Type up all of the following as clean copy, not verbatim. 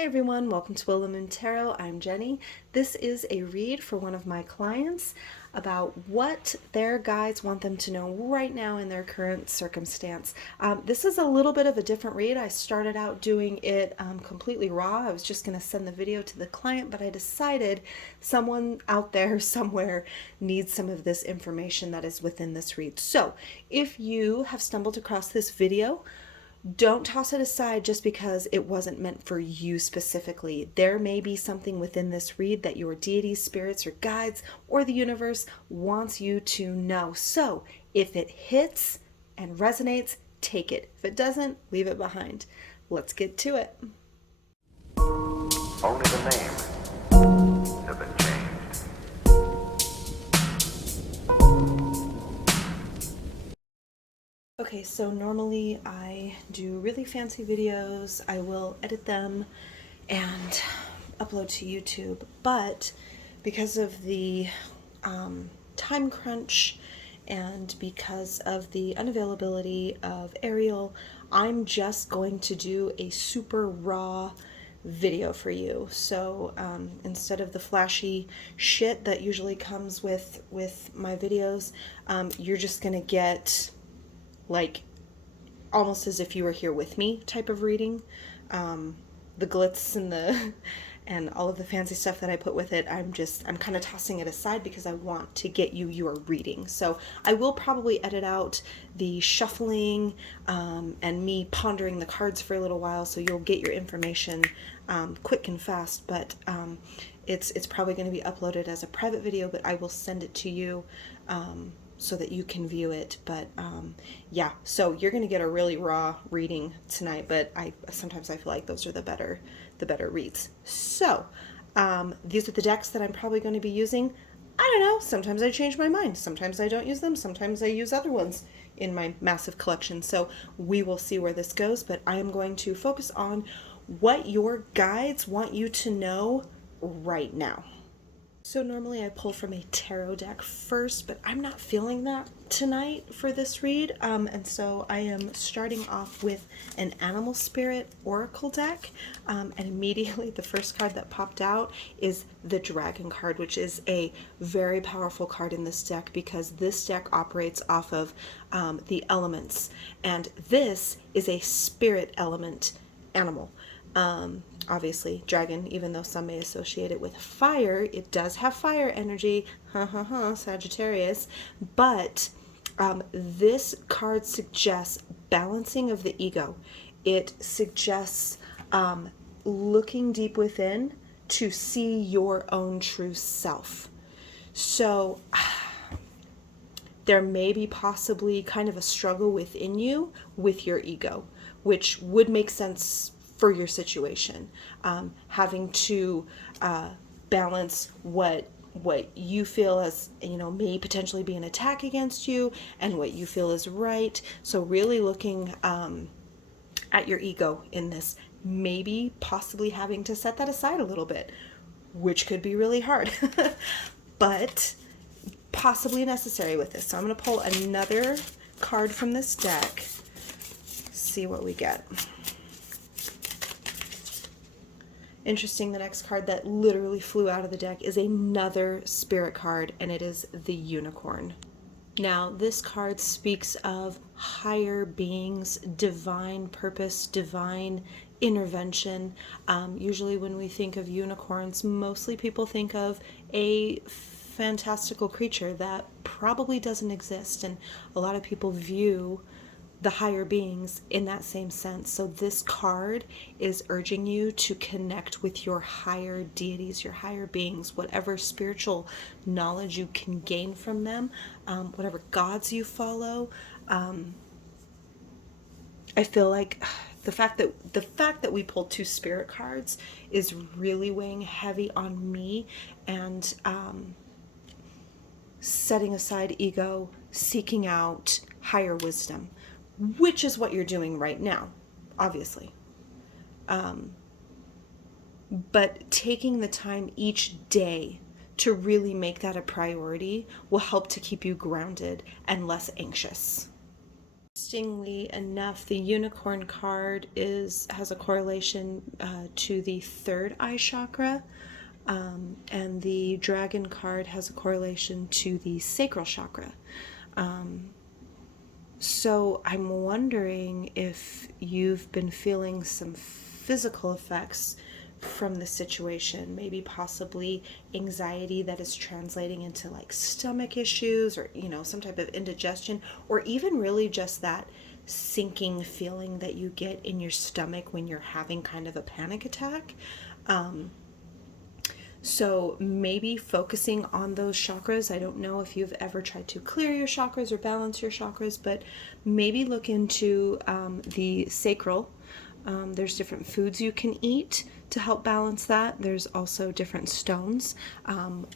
Hey everyone, welcome to Willow Moon Tarot. I'm Jenny. This is a read for one of my clients about what their guides want them to know right now in their current circumstance. This is a little bit of a different read. I started out doing it completely raw. I was just going to send the video to the client, but I decided someone out there somewhere needs some of this information that is within this read. So if you have stumbled across this video, don't toss it aside just because it wasn't meant for you specifically. There may be something within this read that your deities, spirits, or guides, or the universe wants you to know. So if it hits and resonates, take it. If it doesn't, leave it behind. Let's get to it. Only the names have been changed. Okay, so normally I do really fancy videos. I will edit them and upload to YouTube, but because of the time crunch and because of the unavailability of Ariel, I'm just going to do a super raw video for you. So instead of the flashy shit that usually comes with my videos, you're just gonna get like almost as if you were here with me type of reading. The glitz and the and all of the fancy stuff that I put with it, I'm kind of tossing it aside because I want to get you your reading. So I will probably edit out the shuffling and me pondering the cards for a little while, so you'll get your information quick and fast. But it's probably going to be uploaded as a private video, but I will send it to you so that you can view it. But yeah, so you're going to get a really raw reading tonight, but sometimes I feel like those are the better reads. So these are the decks that I'm probably going to be using. I don't know, sometimes I change my mind, sometimes I don't use them, sometimes I use other ones in my massive collection. So we will see where this goes, but I am going to focus on what your guides want you to know right now. So normally I pull from a tarot deck first, but I'm not feeling that tonight for this read. And so I am starting off with an animal spirit oracle deck. And immediately the first card that popped out is the dragon card, which is a very powerful card in this deck because this deck operates off of the elements. And this is a spirit element animal. Obviously dragon, even though some may associate it with fire, it does have fire energy, Sagittarius, but this card suggests balancing of the ego. It suggests looking deep within to see your own true self. So there may be possibly kind of a struggle within you with your ego, which would make sense for your situation, having to balance what you feel as, may potentially be an attack against you and what you feel is right. So really looking at your ego in this, maybe possibly having to set that aside a little bit, which could be really hard, but possibly necessary with this. So I'm going to pull another card from this deck, see what we get. Interesting, the next card that literally flew out of the deck is another spirit card, and it is the unicorn. Now, this card speaks of higher beings, divine purpose, divine intervention. Usually when we think of unicorns, mostly people think of a fantastical creature that probably doesn't exist, and a lot of people view the higher beings in that same sense. So this card is urging you to connect with your higher deities, your higher beings, whatever spiritual knowledge you can gain from them, whatever gods you follow. I feel like the fact that we pulled two spirit cards is really weighing heavy on me, and setting aside ego, seeking out higher wisdom, which is what you're doing right now, obviously. But taking the time each day to really make that a priority will help to keep you grounded and less anxious. Interestingly enough, the unicorn card has a correlation to the third eye chakra, and the dragon card has a correlation to the sacral chakra. So I'm wondering if you've been feeling some physical effects from the situation, maybe possibly anxiety that is translating into like stomach issues, or some type of indigestion, or even really just that sinking feeling that you get in your stomach when you're having kind of a panic attack. So maybe focusing on those chakras. I don't know if you've ever tried to clear your chakras or balance your chakras, but maybe look into the sacral. There's different foods you can eat to help balance that. There's also different stones.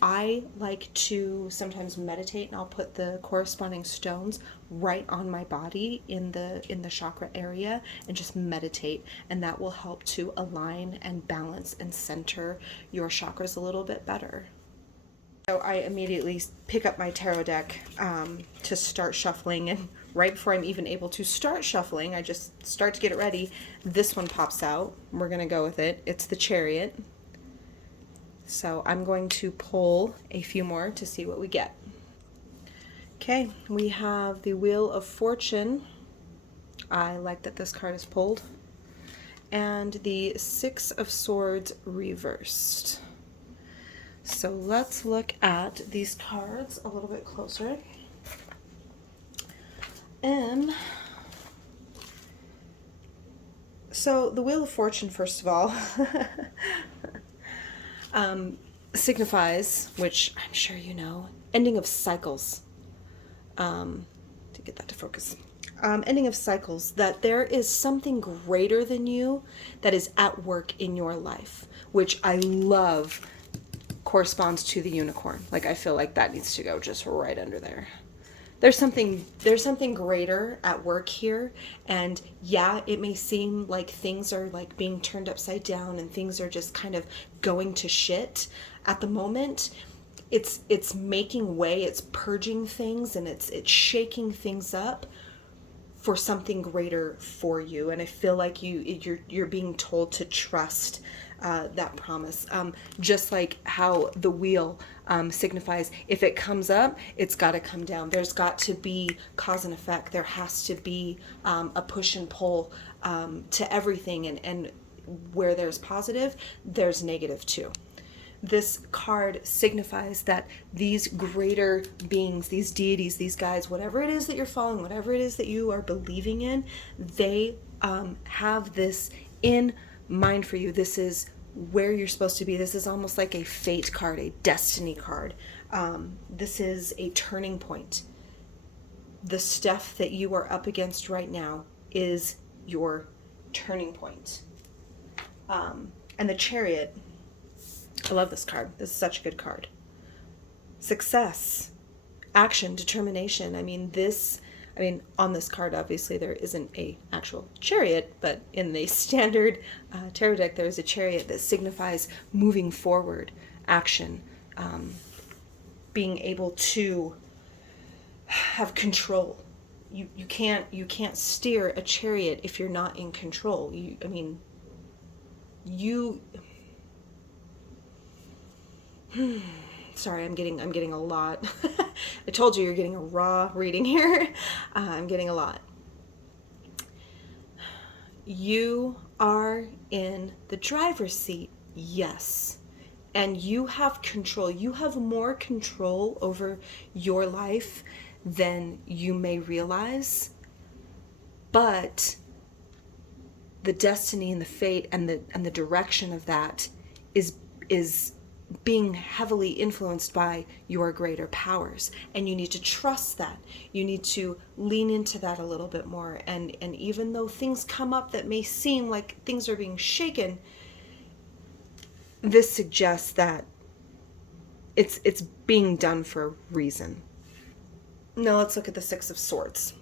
I like to sometimes meditate, and I'll put the corresponding stones right on my body in the chakra area and just meditate, and that will help to align and balance and center your chakras a little bit better. So I immediately pick up my tarot deck to start shuffling, and right before I'm even able to start shuffling, I just start to get it ready. This one pops out. We're going to go with it. It's the Chariot. So I'm going to pull a few more to see what we get. Okay, we have the Wheel of Fortune. I like that this card is pulled. And the Six of Swords reversed. So let's look at these cards a little bit closer. So the Wheel of Fortune, first of all, signifies, which I'm sure you know, ending of cycles. To get that to focus. Ending of cycles, that there is something greater than you that is at work in your life, which I love corresponds to the unicorn. Like, I feel like that needs to go just right under there. There's something greater at work here, and yeah, it may seem like things are like being turned upside down and things are just kind of going to shit at the moment. It's making way, it's purging things, and it's shaking things up for something greater for you. And I feel like you're being told to trust that promise. Just like how the wheel signifies, if it comes up, it's got to come down. There's got to be cause and effect. There has to be a push and pull to everything. And where there's positive, there's negative too. This card signifies that these greater beings, these deities, these guides, whatever it is that you're following, whatever it is that you are believing in, they have this in mind for you. This is where you're supposed to be. This is almost like a fate card, a destiny card. This is a turning point. The stuff that you are up against right now is your turning point. And the Chariot, I love this card. This is such a good card. Success, action, determination. On this card, obviously, there isn't a actual chariot, but in the standard tarot deck, there is a chariot that signifies moving forward, action, being able to have control. You can't steer a chariot if you're not in control. Sorry, I'm getting a lot. I told you you're getting a raw reading here. I'm getting a lot. You are in the driver's seat, yes. And you have control. You have more control over your life than you may realize. But the destiny and the fate and the direction of that is being heavily influenced by your greater powers, and you need to trust that. You need to lean into that a little bit more, and even though things come up that may seem like things are being shaken, this suggests that it's being done for a reason. Now let's look at the Six of Swords.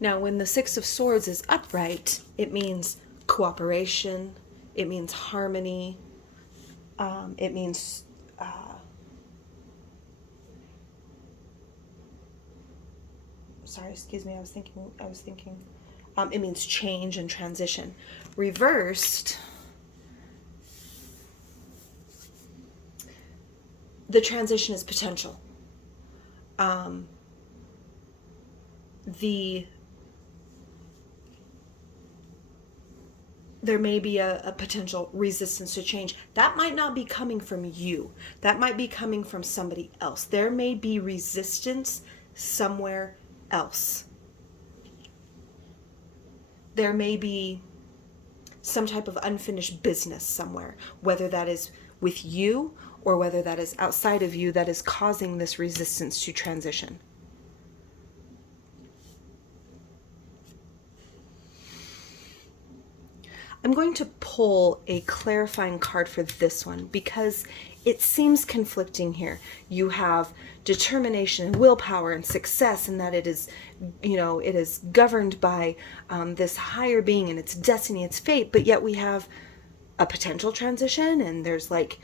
Now, when the Six of Swords is upright, it means cooperation, it means harmony, it means sorry, excuse me, I was thinking, it means change and transition. Reversed, the transition is potential. There may be a potential resistance to change. That might not be coming from you. That might be coming from somebody else. There may be resistance somewhere else. There may be some type of unfinished business somewhere, whether that is with you or whether that is outside of you, that is causing this resistance to transition. I'm going to pull a clarifying card for this one because it seems conflicting here. You have determination and willpower and success, and that it is, it is governed by this higher being and its destiny, its fate, but yet we have a potential transition and there's like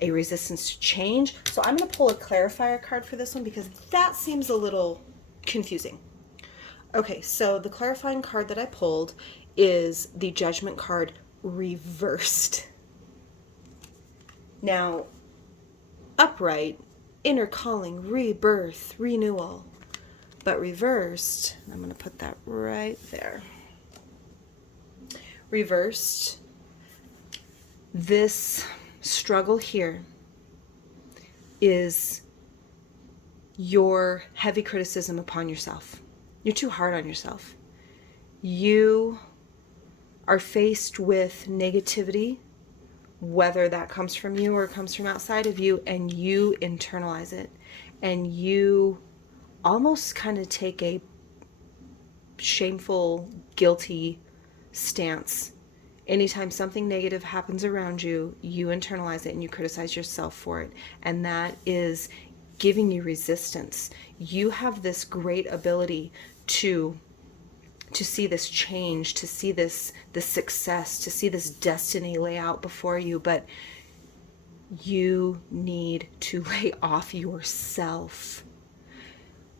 a resistance to change. So I'm going to pull a clarifier card for this one because that seems a little confusing. Okay, so the clarifying card that I pulled is the Judgment card reversed. Now, upright, inner calling, rebirth, renewal. But reversed, I'm going to put that right there. Reversed, this struggle here is your heavy criticism upon yourself. You're too hard on yourself. You are faced with negativity, whether that comes from you or comes from outside of you, and you internalize it. And you almost kind of take a shameful, guilty stance. Anytime something negative happens around you, you internalize it and you criticize yourself for it. And that is giving you resistance. You have this great ability to see this change, to see this success, to see this destiny lay out before you, but you need to lay off yourself.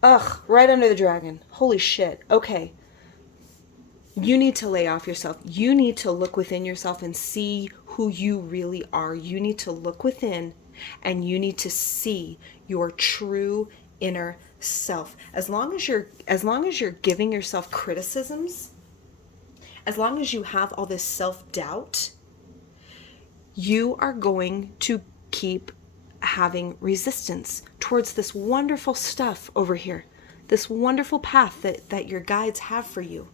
Ugh, right under the dragon. Holy shit. Okay. You need to lay off yourself. You need to look within yourself and see who you really are. You need to look within and you need to see your true inner self. As long as you're giving yourself criticisms, as long as you have all this self-doubt, you are going to keep having resistance towards this wonderful stuff over here, this wonderful path that your guides have for you.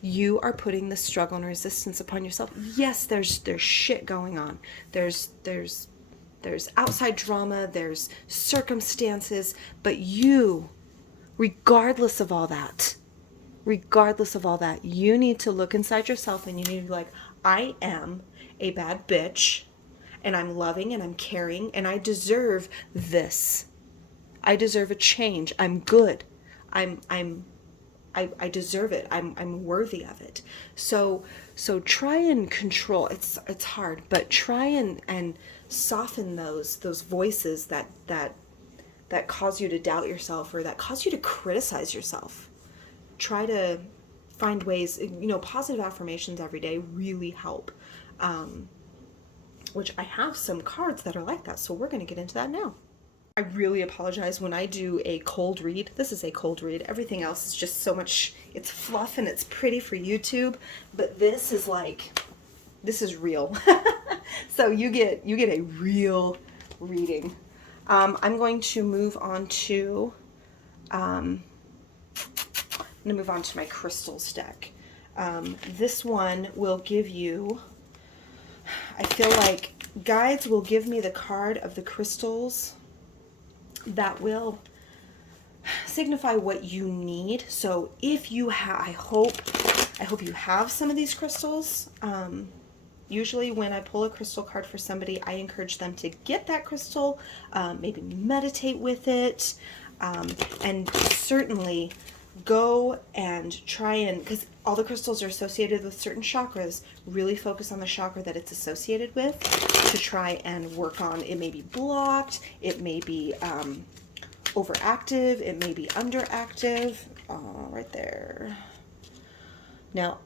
You are putting the struggle and resistance upon yourself. Yes, there's shit going on. There's outside drama, there's circumstances, but you, regardless of all that, you need to look inside yourself and you need to be like, I am a bad bitch and I'm loving and I'm caring and I deserve this. I deserve a change. I'm good. I deserve it. I'm worthy of it. So try and control. It's hard, but try and soften those voices that cause you to doubt yourself or that cause you to criticize yourself. Try to find ways, positive affirmations every day really help. Which I have some cards that are like that, so we're going to get into that now. I really apologize when I do a cold read. This is a cold read. Everything else is just so much, it's fluff and it's pretty for YouTube, but this is real. So you get a real reading. I'm going to move on to my crystals deck. This one will give you, I feel like guides will give me the card of the crystals that will signify what you need. So if you have, I hope you have some of these crystals. Usually when I pull a crystal card for somebody, I encourage them to get that crystal, maybe meditate with it, and certainly go and try and, because all the crystals are associated with certain chakras, really focus on the chakra that it's associated with to try and work on. It may be blocked, it may be overactive, it may be underactive. Right there. Now,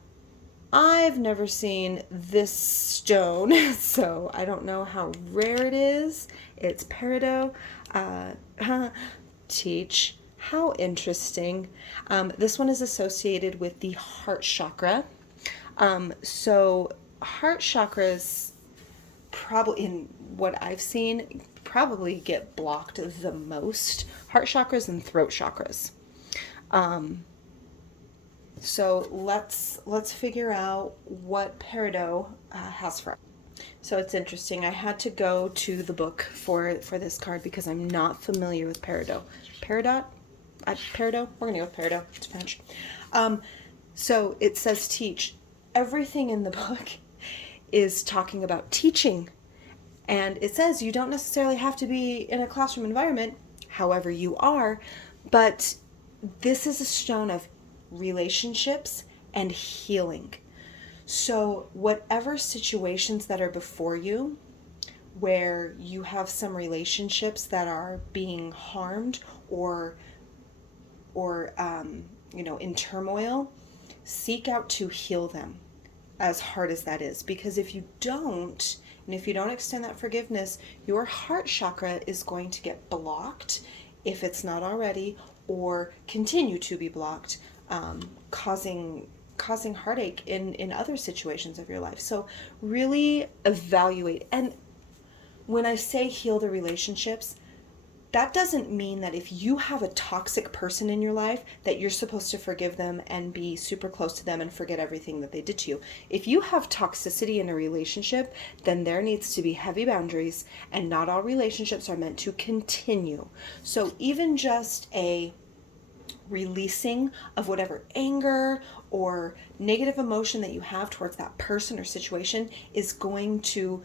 I've never seen this stone, so I don't know how rare it is. It's peridot. Teach. How interesting. This one is associated with the heart chakra. So heart chakras, probably in what I've seen, probably get blocked the most. Heart chakras and throat chakras. So let's figure out what peridot has for us. So it's interesting. I had to go to the book for this card because I'm not familiar with peridot. Peridot? Peridot? We're going to go with peridot. It's French. So it says teach. Everything in the book is talking about teaching. And it says you don't necessarily have to be in a classroom environment, however you are, but this is a stone of relationships and healing. So whatever situations that are before you, where you have some relationships that are being harmed or in turmoil, seek out to heal them, as hard as that is. Because if you don't, and if you don't extend that forgiveness, your heart chakra is going to get blocked if it's not already, or continue to be blocked, causing heartache in other situations of your life. So really evaluate. And when I say heal the relationships, that doesn't mean that if you have a toxic person in your life that you're supposed to forgive them and be super close to them and forget everything that they did to you. If you have toxicity in a relationship, then there needs to be heavy boundaries, and not all relationships are meant to continue. So even just a releasing of whatever anger or negative emotion that you have towards that person or situation is going to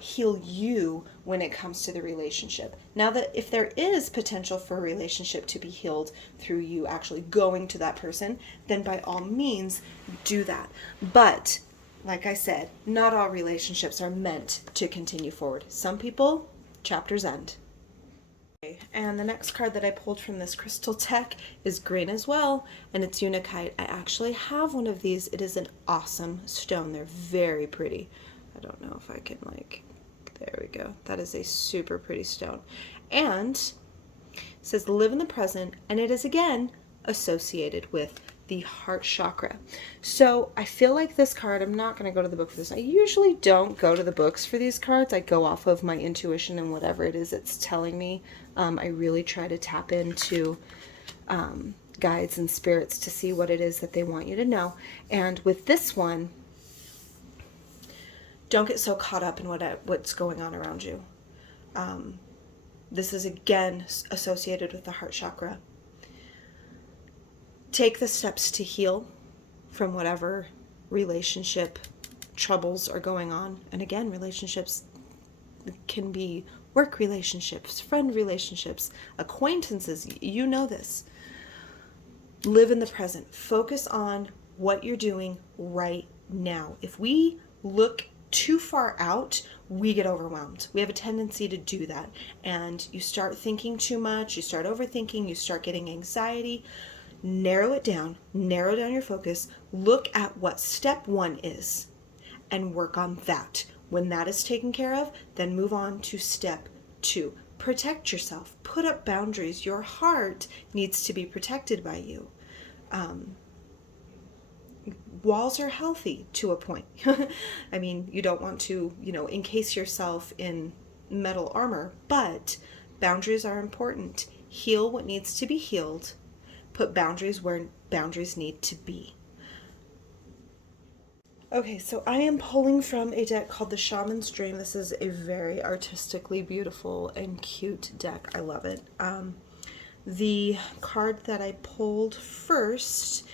heal you when it comes to the relationship. Now, that if there is potential for a relationship to be healed through you actually going to that person, then by all means do that. But like I said, not all relationships are meant to continue forward. Some people, chapters end. And the next card that I pulled from this crystal deck is green as well, and it's Unakite. I actually have one of these. It is an awesome stone. They're very pretty. I don't know if I can, there we go. That is a super pretty stone. And it says live in the present, and it is again associated with the heart chakra. So I feel like this card, I'm not going to go to the book for this. I usually don't go to the books for these cards. I go off of my intuition and whatever it is it's telling me. I really try to tap into guides and spirits to see what it is that they want you to know. And with this one, don't get so caught up in what's going on around you. This is again associated with the heart chakra. Take the steps to heal from whatever relationship troubles are going on. And again, relationships can be work relationships, friend relationships, acquaintances. You know this. Live in the present. Focus on what you're doing right now. If we look too far out, we get overwhelmed. We have a tendency to do that. And you start thinking too much, you start overthinking, you start getting anxiety. Narrow down your focus, look at what step one is, and work on that. When that is taken care of, then move on to step two. Protect yourself, put up boundaries. Your heart needs to be protected by you. Walls are healthy to a point. I mean, you don't want to, encase yourself in metal armor, but boundaries are important. Heal what needs to be healed. Put boundaries where boundaries need to be. Okay, so I am pulling from a deck called the Shaman's Dream. This is a very artistically beautiful and cute deck. I love it. The card that I pulled first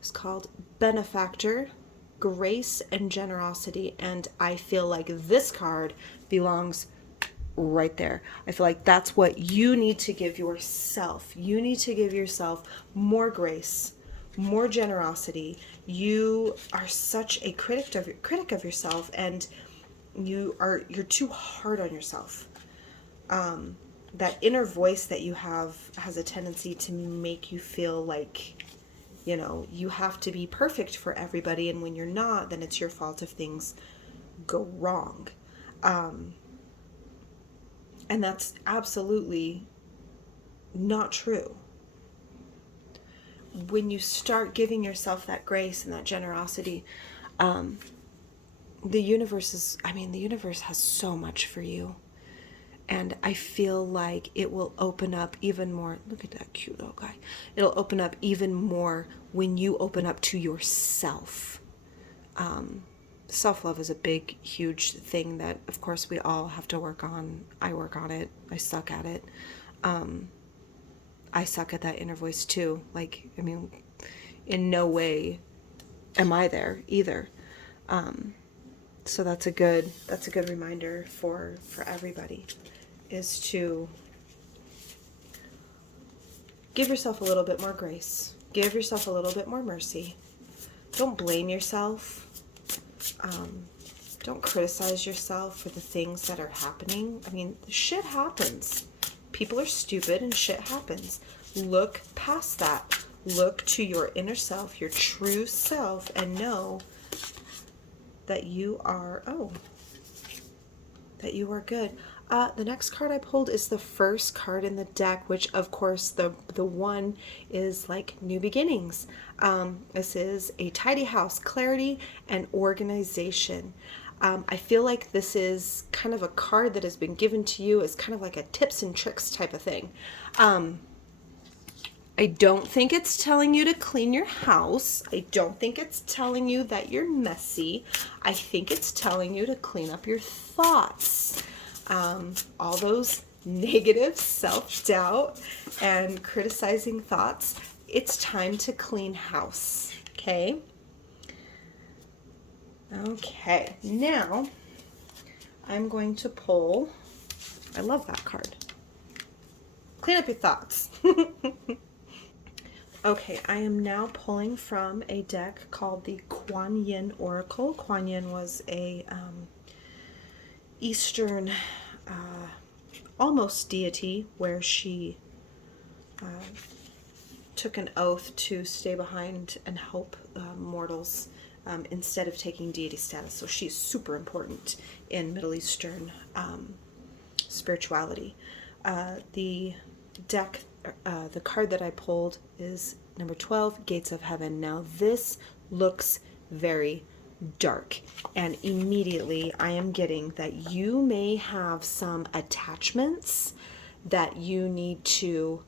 is called Benefactor, Grace and Generosity, and I feel like this card belongs right there. I feel like that's what you need to give yourself. You need to give yourself more grace, more generosity. You are such a critic of yourself, and you're too hard on yourself. that inner voice that you have has a tendency to make you feel like, you know, you have to be perfect for everybody, and when you're not, then it's your fault if things go wrong. And that's absolutely not true. When you start giving yourself that grace and that generosity, the universe is, I mean, the universe has so much for you. And I feel like it will open up even more. Look at that cute little guy. It'll open up even more when you open up to yourself. Self-love is a big, huge thing that, of course, we all have to work on. I work on it. I suck at it. I suck at that inner voice too. Like, I mean, in no way am I there either. So that's a good reminder for everybody, is to give yourself a little bit more grace. Give yourself a little bit more mercy. Don't blame yourself. Don't criticize yourself for the things that are happening. I mean, shit happens. People are stupid and shit happens. Look past that. Look to your inner self, your true self, and know that you are, that you are good. The next card I pulled is the first card in the deck, which of course the one is like new beginnings. This is a tidy house, clarity, and organization. I feel like this is kind of a card that has been given to you as kind of like a tips and tricks type of thing. I don't think it's telling you to clean your house. I don't think it's telling you that you're messy. I think it's telling you to clean up your thoughts. All those negative self-doubt and criticizing thoughts, it's time to clean house. Okay? Okay, now I'm going to pull, I love that card. Clean up your thoughts. Okay, I am now pulling from a deck called the Kuan Yin Oracle. Kuan Yin was a Eastern almost deity where she took an oath to stay behind and help mortals instead of taking deity status. So she's super important in Middle Eastern spirituality. The deck, the card that I pulled is number 12, Gates of Heaven. Now this looks very dark, and immediately I am getting that you may have some attachments that you need to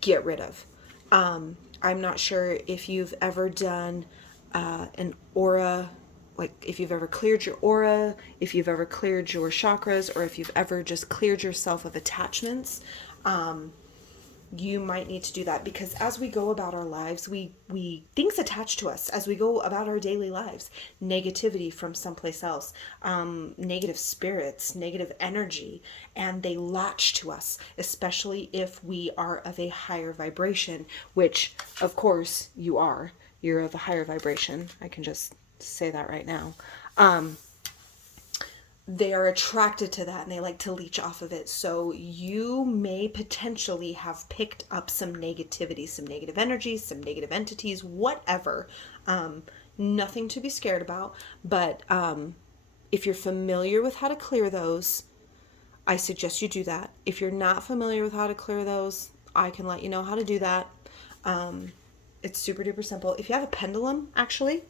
get rid of. I'm not sure if you've ever done an aura, like if you've ever cleared your aura, if you've ever cleared your chakras, or if you've ever just cleared yourself of attachments. You might need to do that, because as we go about our lives, we things attach to us as we go about our daily lives. Negativity from someplace else, negative spirits, negative energy, and they latch to us, especially if we are of a higher vibration, which of course you are. You're of a higher vibration. I can just say that right now. They are attracted to that and they like to leech off of it. So you may potentially have picked up some negativity, some negative energy, some negative entities, whatever. Nothing to be scared about. But if you're familiar with how to clear those, I suggest you do that. If you're not familiar with how to clear those, I can let you know how to do that. It's super duper simple. If you have a pendulum, actually,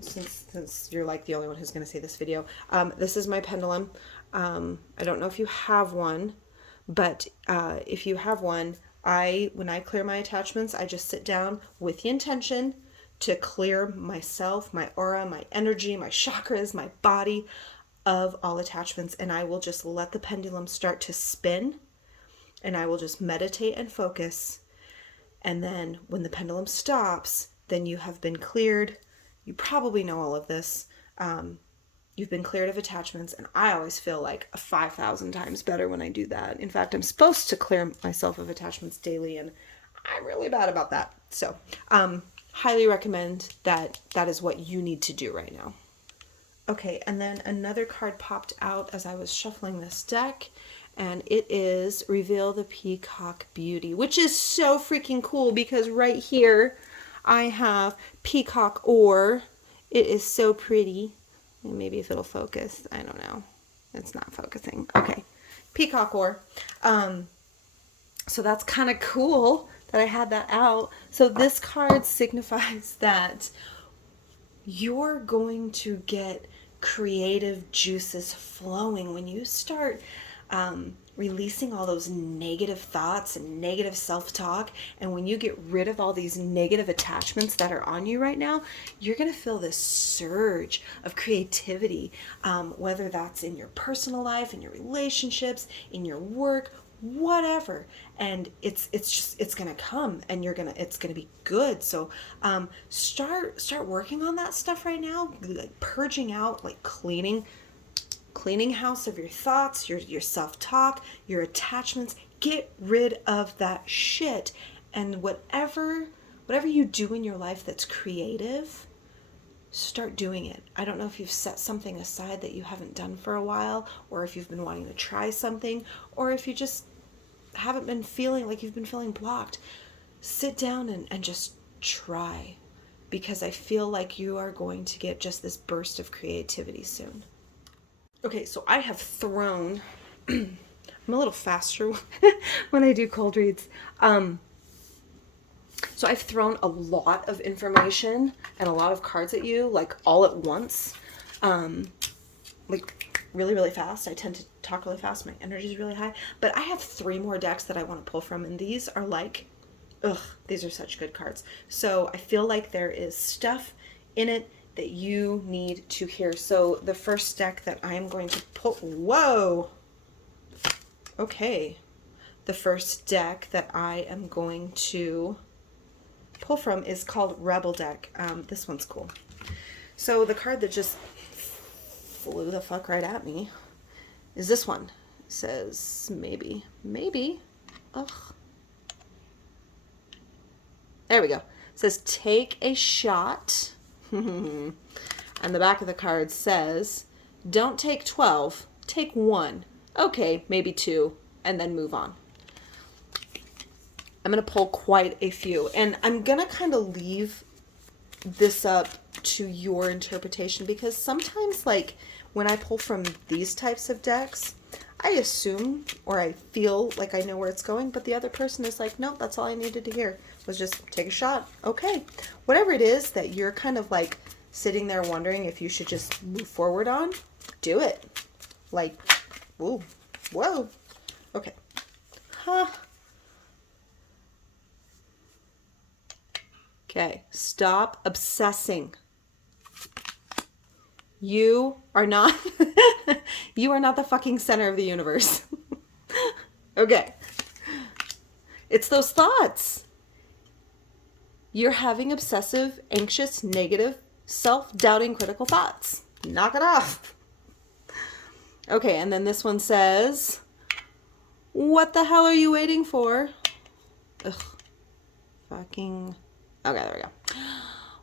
since you're like the only one who's going to see this video, this is my pendulum. I don't know if you have one, but if you have one, when I clear my attachments, I just sit down with the intention to clear myself, my aura, my energy, my chakras, my body of all attachments, and I will just let the pendulum start to spin, and I will just meditate and focus. And then when the pendulum stops, then you have been cleared. You probably know all of this. You've been cleared of attachments, and I always feel like 5,000 times better when I do that. In fact, I'm supposed to clear myself of attachments daily, and I'm really bad about that. So, highly recommend that. That is what you need to do right now. Okay, and then another card popped out as I was shuffling this deck, and it is Reveal the Peacock Beauty, which is so freaking cool because right here I have peacock ore. It is so pretty. Maybe if it'll focus, I don't know. It's not focusing. Okay, peacock ore. So that's kind of cool that I had that out. So this card signifies that you're going to get creative juices flowing when you start releasing all those negative thoughts and negative self-talk. And when you get rid of all these negative attachments that are on you right now, you're going to feel this surge of creativity, whether that's in your personal life, in your relationships, in your work, whatever. And it's gonna come, and it's gonna be good. So start working on that stuff right now, like purging out, like cleaning house of your thoughts, your self-talk, your attachments. Get rid of that shit. And whatever you do in your life that's creative, start doing it. I don't know if you've set something aside that you haven't done for a while, or if you've been wanting to try something, or if you just haven't been feeling like you've been feeling blocked. Sit down and just try, because I feel like you are going to get just this burst of creativity soon. Okay, so I have thrown, I'm a little faster when I do cold reads. So I've thrown a lot of information and a lot of cards at you, like all at once, like really, really fast. I tend to talk really fast. My energy is really high. But I have 3 more decks that I want to pull from, and these are like, these are such good cards. So I feel like there is stuff in it that you need to hear. So the first deck that I'm going to pull, whoa, okay. The first deck that I am going to pull from is called Rebel Deck. This one's cool. So the card that just flew the fuck right at me is this one. It says maybe. Ugh. There we go. It says take a shot. And the back of the card says, don't take 12, take 1. Okay, maybe 2, and then move on. I'm going to pull quite a few, and I'm going to kind of leave this up to your interpretation, because sometimes, like, when I pull from these types of decks, I assume, or I feel like I know where it's going, but the other person is like, nope, that's all I needed to hear was just take a shot. Okay. Whatever it is that you're kind of like sitting there wondering if you should just move forward on, do it. Like, ooh, whoa. Okay. Okay. Stop obsessing. You are not, you are not the fucking center of the universe. Okay. It's those thoughts. You're having obsessive, anxious, negative, self-doubting, critical thoughts. Knock it off. Okay, and then this one says, what the hell are you waiting for? Ugh. Fucking. Okay, there we go.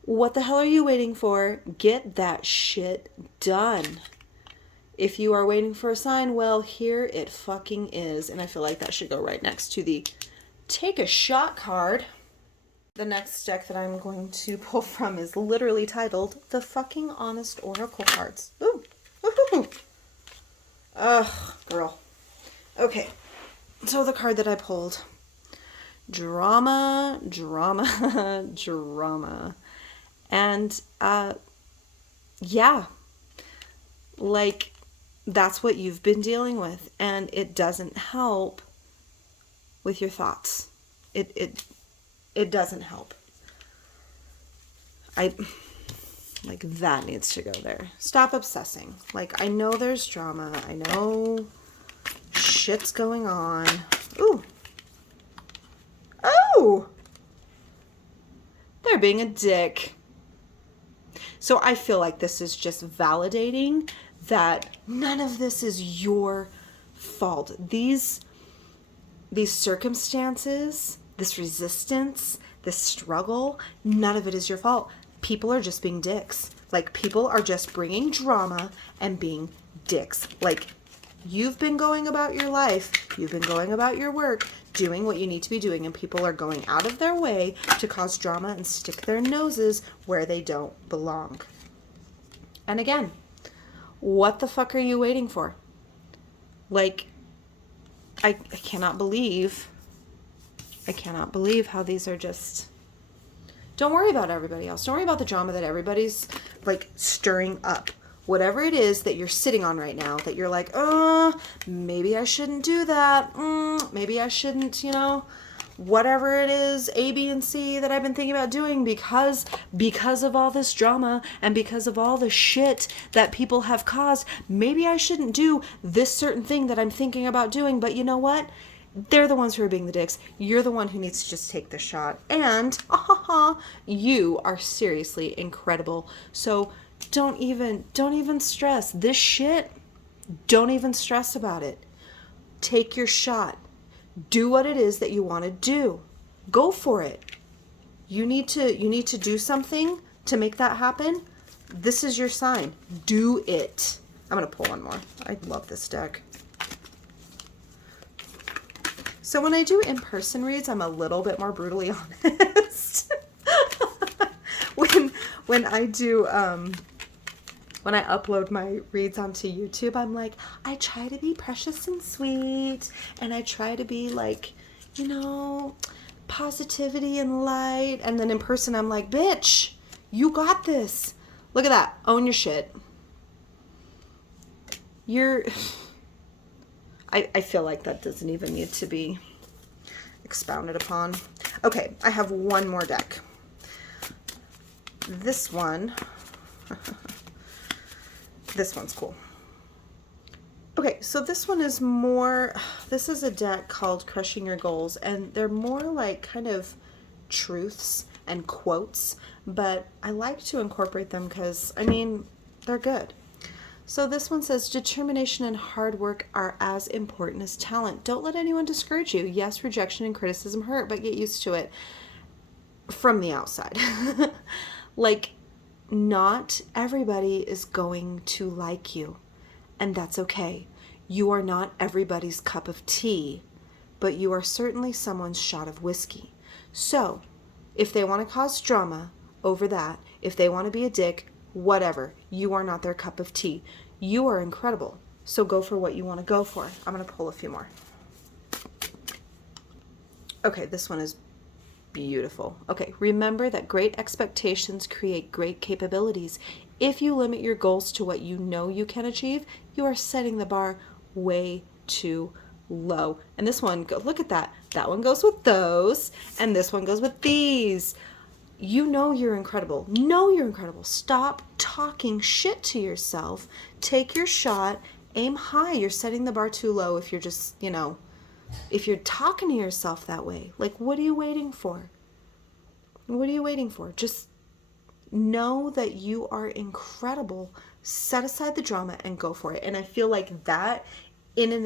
What the hell are you waiting for? Get that shit done. If you are waiting for a sign, well, here it fucking is. And I feel like that should go right next to the take a shot card. The next deck that I'm going to pull from is literally titled The Fucking Honest Oracle Cards. Ooh. Ooh. Ugh, girl. Okay. So the card that I pulled. Drama. And, yeah. Like, that's what you've been dealing with. And it doesn't help with your thoughts. It doesn't help. Like, that needs to go there. Stop obsessing. Like, I know there's drama. I know shit's going on. Ooh. Oh! They're being a dick. So I feel like this is just validating that none of this is your fault. These circumstances, this resistance, this struggle, none of it is your fault. People are just being dicks. Like, people are just bringing drama and being dicks. Like, You've been going about your life, you've been going about your work, doing what you need to be doing, and people are going out of their way to cause drama and stick their noses where they don't belong. And again, what the fuck are you waiting for? Like, I cannot believe how these are just... Don't worry about everybody else. Don't worry about the drama that everybody's like stirring up. Whatever it is that you're sitting on right now, that you're like, maybe I shouldn't do that. Maybe I shouldn't, whatever it is, A, B, and C that I've been thinking about doing because of all this drama and because of all the shit that people have caused. Maybe I shouldn't do this certain thing that I'm thinking about doing. But you know what? They're the ones who are being the dicks. You're the one who needs to just take the shot. And you are seriously incredible. So don't even stress. This shit, don't even stress about it. Take your shot. Do what it is that you want to do. Go for it. You need to do something to make that happen. This is your sign. Do it. I'm going to pull one more. I love this deck. So when I do in-person reads, I'm a little bit more brutally honest. when I do when I upload my reads onto YouTube, I'm like, I try to be precious and sweet, and I try to be like, positivity and light. And then in person, I'm like, bitch, you got this. Look at that. Own your shit. I feel like that doesn't even need to be expounded upon. Okay, I have one more deck. This one, this one's cool. Okay, so this one is this is a deck called Crushing Your Goals, and they're more like kind of truths and quotes, but I like to incorporate them because, they're good. So this one says, determination and hard work are as important as talent. Don't let anyone discourage you. Yes, rejection and criticism hurt, but get used to it from the outside. Like, not everybody is going to like you, and that's okay. You are not everybody's cup of tea, but you are certainly someone's shot of whiskey. So, if they want to cause drama over that, if they want to be a dick, whatever, you are not their cup of tea. You are incredible. So go for what you want to go for. I'm going to pull a few more. Okay, this one is beautiful. Okay, remember that great expectations create great capabilities. If you limit your goals to what you know you can achieve, you are setting the bar way too low. And this one, look at that. That one goes with those, and this one goes with these. You know you're incredible. Know you're incredible. Stop talking shit to yourself. Take your shot. Aim high. You're setting the bar too low if you're just, if you're talking to yourself that way. Like, what are you waiting for? What are you waiting for? Just know that you are incredible. Set aside the drama and go for it. And I feel like that in and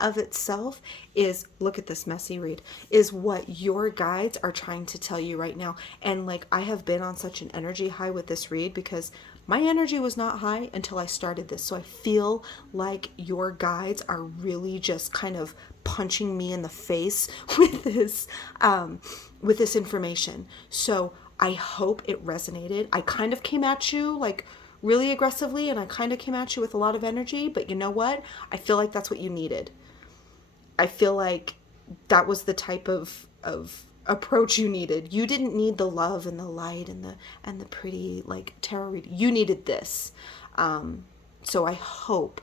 of itself is, look at this messy read, is what your guides are trying to tell you right now. And like, I have been on such an energy high with this read because my energy was not high until I started this. So I feel like your guides are really just kind of punching me in the face with this information. So I hope it resonated. I kind of came at you like really aggressively, and I kind of came at you with a lot of energy, but you know what? I feel like that's what you needed. I feel like that was the type of approach you needed. You didn't need the love and the light and the pretty like tarot reading. You needed this. So I hope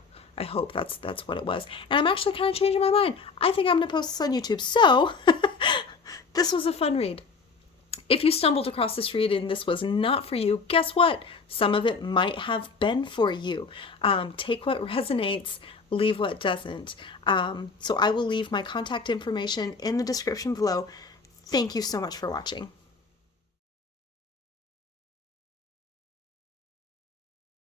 that's what it was. And I'm actually kind of changing my mind. I think I'm going to post this on YouTube. So this was a fun read. If you stumbled across this read and this was not for you, guess what? Some of it might have been for you. Take what resonates, leave what doesn't. So I will leave my contact information in the description below. Thank you so much for watching.